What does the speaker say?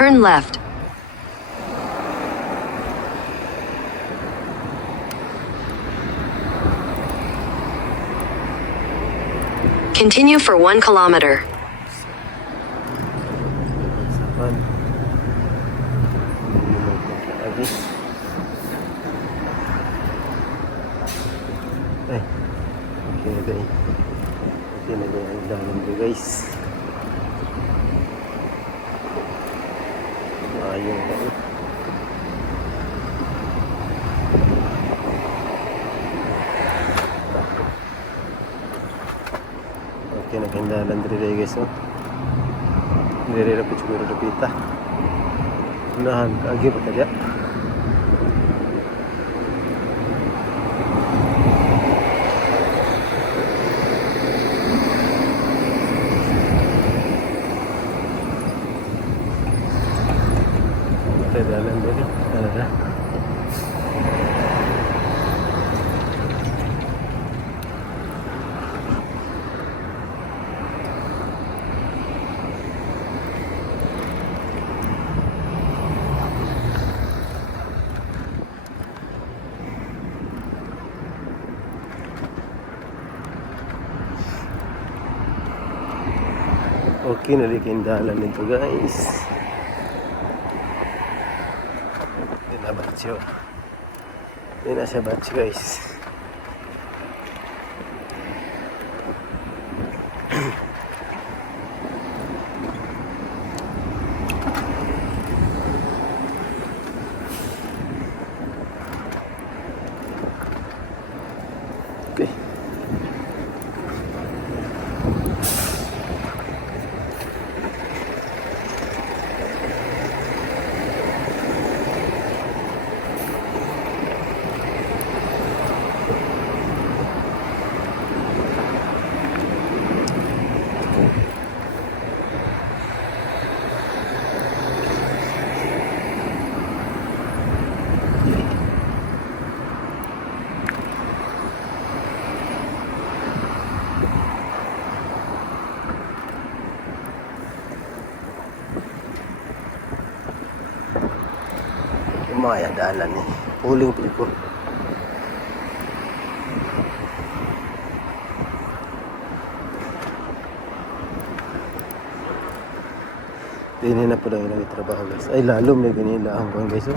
Turn left. Continue for 1 kilometer. Sapan. Lagi. Ay. Okay na guys. Okay na guys. Ang dalam ko guys. Ayun ba eh. Okay, naghindalan diri guys, no? Diri ra pud siguro dapita. Unahan agi pa kadya. Kita dalan diri. Ada. Okay, nalikindalan nito guys. Hindi na batyo. Hindi na siya batyo guys. Okay. Maya dalan eh. Huling po. Dini na po daw ilang trabaho guys. Ay lalom na ganila hanggang guys. Oh.